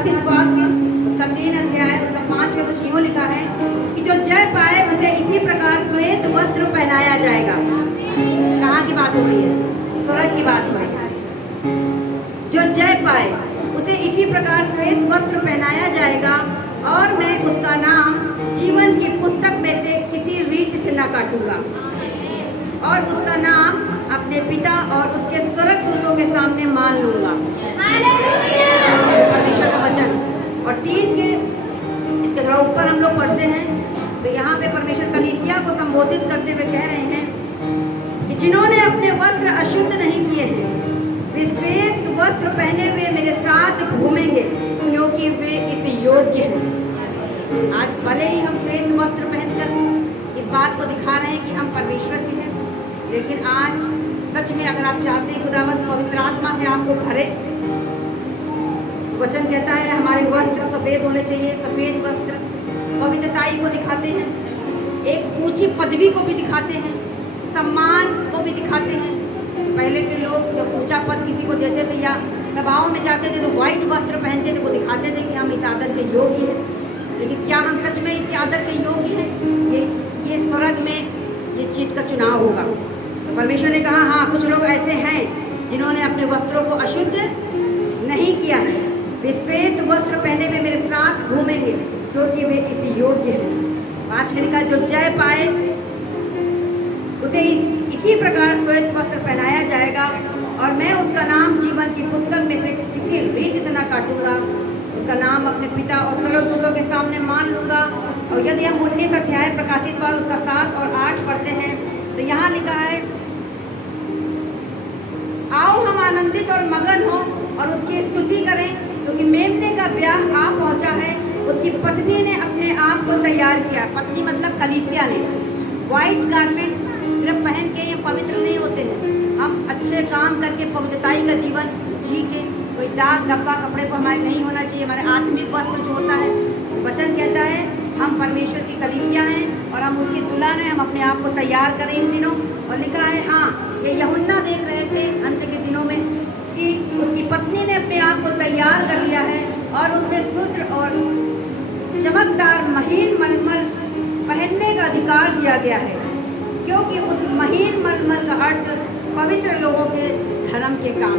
प्रकाशित वाक्य उसका 3 अध्याय उसका 5 में कुछ यूँ लिखा है कि जो जय पाए उसे इसी प्रकार श्वेत वस्त्र पहनाया जाएगा। कहाँ की बात हो रही है? स्वर्ग की बात हो रही है। जो जय पाए उसे इसी प्रकार श्वेत वस्त्र पहनाया जाएगा और मैं उसका नाम जीवन की पुस्तक में से किसी रीत से न काटूंगा और उसका नाम अपने पिता और उसके स्वर्गदूतों के सामने मान लूंगा। परमेश्वर का वचन। और 3 के इसके थोड़ा ऊपर हम लोग पढ़ते हैं तो यहाँ पे परमेश्वर कलीसिया को संबोधित करते हुए कह रहे हैं कि जिन्होंने अपने वस्त्र अशुद्ध नहीं किए हैं वे श्वेत वस्त्र पहने हुए मेरे साथ घूमेंगे क्योंकि वे इस योग्य हैं। आज भले ही हम श्वेत वस्त्र पहनकर इस बात को दिखा रहे हैं कि हम परमेश्वर के हैं, लेकिन आज सच में अगर आप चाहते हैं खुदावंद पवित्र आत्मा से आपको भरे, वचन कहता है हमारे वस्त्र सफेद होने चाहिए। सफेद वस्त्र पवित्रताई को दिखाते हैं, एक ऊंची पदवी को भी दिखाते हैं, सम्मान को भी दिखाते हैं। पहले के लोग जब ऊंचा पद किसी को देते थे या सभाओं में जाते थे तो व्हाइट वस्त्र पहनते थे, वो दिखाते थे कि हम इस आदर के योग्य हैं। लेकिन क्या हम सच में इस आदर के योग्य हैं? ये स्वर्ग में ये चीज़ का चुनाव होगा। तो परमेश्वर ने कहा हाँ, कुछ लोग ऐसे हैं जिन्होंने अपने वस्त्रों को अशुद्ध नहीं किया है। वे श्वेत वस्त्र पहने में मेरे साथ घूमेंगे क्योंकि वे इस योग्य हैं। 5 में लिखा जो जय पाए उसे इसी प्रकार श्वेत वस्त्र पहनाया जाएगा और मैं उसका नाम जीवन की पुस्तक में से किसी रीत से न काटूंगा। उसका नाम अपने पिता और स्वर्गदूतों के सामने मान लूंगा। और यदि हम 19 अध्याय प्रकाशित वाल उसका 7 और 8 पढ़ते हैं तो यहाँ लिखा है आओ हम आनंदित और मगन हो और उसकी स्तुति करें क्योंकि मेमने का ब्याह आ पहुंचा है। उसकी पत्नी ने अपने आप को तैयार किया। पत्नी मतलब कलीसिया ने। व्हाइट गारमेंट सिर्फ पहन के ये पवित्र नहीं होते हैं, हम अच्छे काम करके पवित्रताई का जीवन जी के कोई दाग धब्बा कपड़े पर हमारे नहीं होना चाहिए। हमारे आत्मिक वस्त्र जो होता है, वचन कहता है हम परमेश्वर की कलीसिया हैं और हम उसकी दुल्हन हैं। हम अपने आप को तैयार करें इन दिनों। और लिखा है हाँ, ये यूहन्ना देख रहे थे अंत के दिनों में कि उसकी पत्नी ने अपने आप को तैयार कर लिया है और उसने शुद्ध और चमकदार महीन मलमल पहनने का अधिकार दिया गया है क्योंकि उस महीन मलमल का अर्थ पवित्र लोगों के धर्म के काम।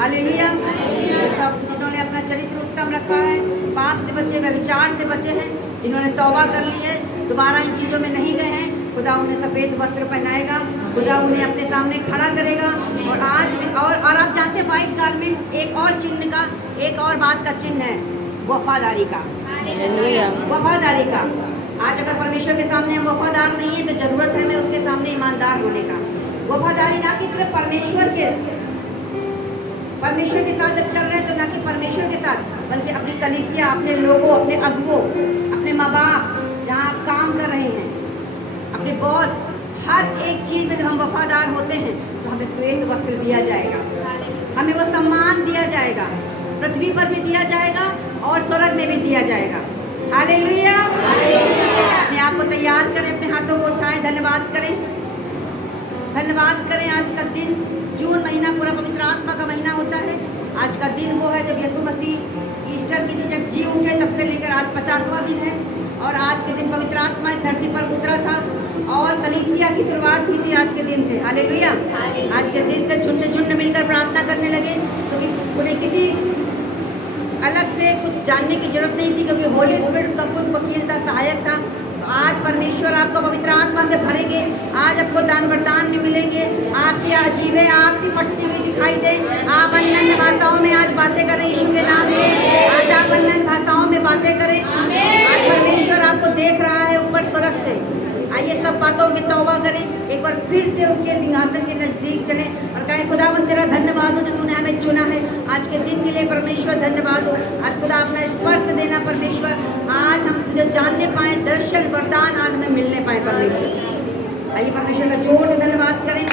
हालेलुया। जिन्होंने अपना चरित्र उत्तम रखा है, पाप से बचे, व्यभिचार से बचे हैं, जिन्होंने तौबा कर ली है, दोबारा इन चीज़ों में नहीं गए हैं, खुदा उन्हें सफ़ेद वस्त्र पहनाएगा। खुदा उन्हें अपने सामने खड़ा करेगा। और आज और आप जानते हैं व्हाइट गारमेंट एक और चिन्ह का, एक और बात का चिन्ह है, वफादारी का। वफादारी का। आज अगर परमेश्वर के सामने हम वफादार नहीं है तो जरूरत है हमें उसके सामने ईमानदार होने का। वफादारी ना कि सिर्फ परमेश्वर के साथ जब चल रहे हैं तो ना कि परमेश्वर के साथ, बल्कि अपनी कलीसिया, अपने लोगों, अपने अगुओं, अपने माँ बाप, जहाँ आप काम कर रहे हैं, अपने बॉस, हर एक चीज़ में जब हम वफादार होते हैं तो हमें श्वेत वस्त्र दिया जाएगा, हमें वो सम्मान दिया जाएगा, पृथ्वी पर भी दिया जाएगा और स्वर्ग में भी दिया जाएगा। हालेलुया। अपने आप को तैयार करें, अपने हाथों को उठाएं, धन्यवाद करें, धन्यवाद करें। आज का दिन, जून महीना पूरा पवित्र आत्मा का महीना होता है। आज का दिन वो है जब यीशु मसीह ईस्टर के दिन जब जी उठे, तब से लेकर आज 50वां दिन है। और आज के दिन पवित्र आत्मा इस धरती पर उतरा था और कलीसिया की शुरुआत हुई थी आज के दिन से। हालेलुया। आज के दिन से झुंड मिलकर प्रार्थना करने लगे, क्योंकि उन्हें किसी अलग से कुछ जानने की जरूरत नहीं थी, क्योंकि होली स्पिरिट का खुद वकील था, सहायक था। तो आज परमेश्वर आपको पवित्र आत्मा से भरेंगे। आज आपको दान वरदान में मिलेंगे, आपकी अजीबे आँख की फटती हुई दिखाई दे, आप अन्य भाषाओं में आज बातें करें यीशु के नाम में। आज आप अन्य भाषाओं में बातें करें। आज परमेश्वर आपको देख रहा है ऊपर स्वर्ग से। आइए सब बातों की तौबा करें, एक बार फिर से उसके सिंहासन के नज़दीक चलें और कहें खुदावंद तेरा धन्यवाद हो जो तूने हमें चुना है आज के दिन के लिए। परमेश्वर धन्यवाद हो। आज खुदा अपना स्पर्श देना परमेश्वर, आज हम तुझे जानने पाए, दर्शन वरदान आज हमें मिलने पाए परमेश्वर। आइए परमेश्वर का जोर से धन्यवाद करें।